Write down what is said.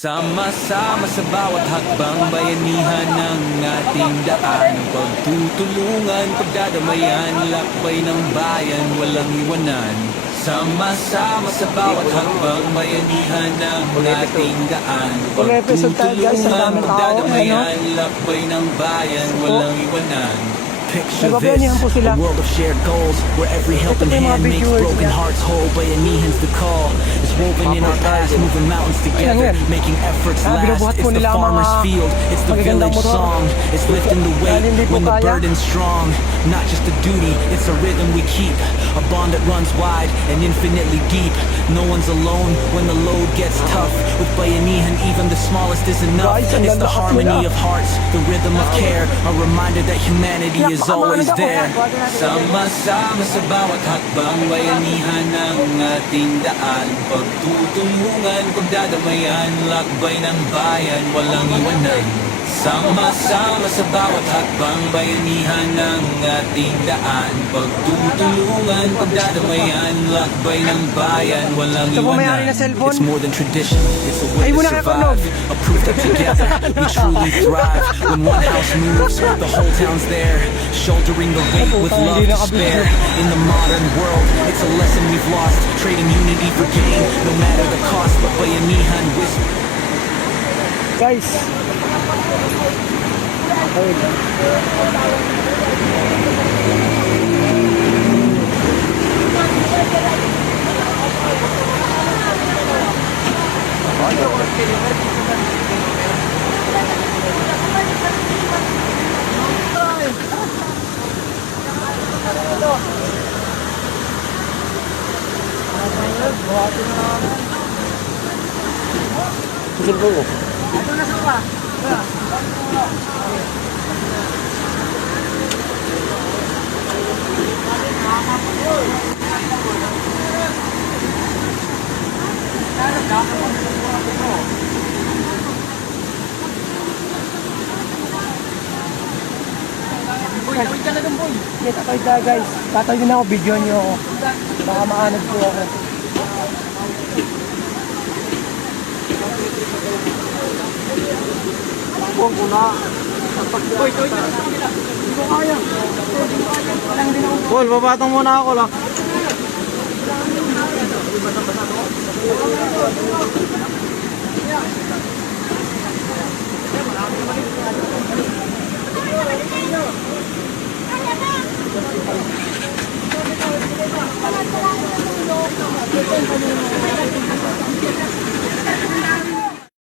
Sama-sama sa bawat hakbang, bayanihan ng ating daan. Pagtutulungan, pagdadamayan, lakbay ng bayan, walang iwanan. Sama-sama sa bawat hakbang, bayanihan ng ating daan. Pagtutulungan, pagdadamayan, lakbay ng bayan, walang iwanan. Picture this, a world of shared goals, where every helping hand makes broken hearts whole. Bayanihan's the call, it's woven in our past, moving mountains together, making efforts last. It's the farmer's field, it's the village song, it's lifting the weight when the burden's strong. Not just a duty, it's a rhythm we keep, a bond that runs wide and infinitely deep. No one's alone when the load gets tough. With Bayanihan, even the smallest is enough. It's the harmony of hearts, the rhythm of care, a reminder that humanity is always there. Sama-sama sa bawat hakbang, bayanihan ng ating daan. Pagtutulungan, pagdadamayan, lakbay ng bayan, walang iwanan. Sama-sama sa bawat hakbang, bayanihan ng ating daan. Pagtutulungan, pagdadamayan, lakbay ng bayan, walang iwanan. It's more than tradition, it's a way to survive, a proof that together we truly thrive. When one house moves, the whole town's there, shouldering the weight with love to spare. In the modern world, it's a lesson we've lost, trading unity for gain, no matter the cost. But Bayanihan whisper, guys, guys, tatay din ako, video nyo ako. Baka maanod po ako. Huwag ko na. Hindi ko kaya. Paul, babatang muna ako lang.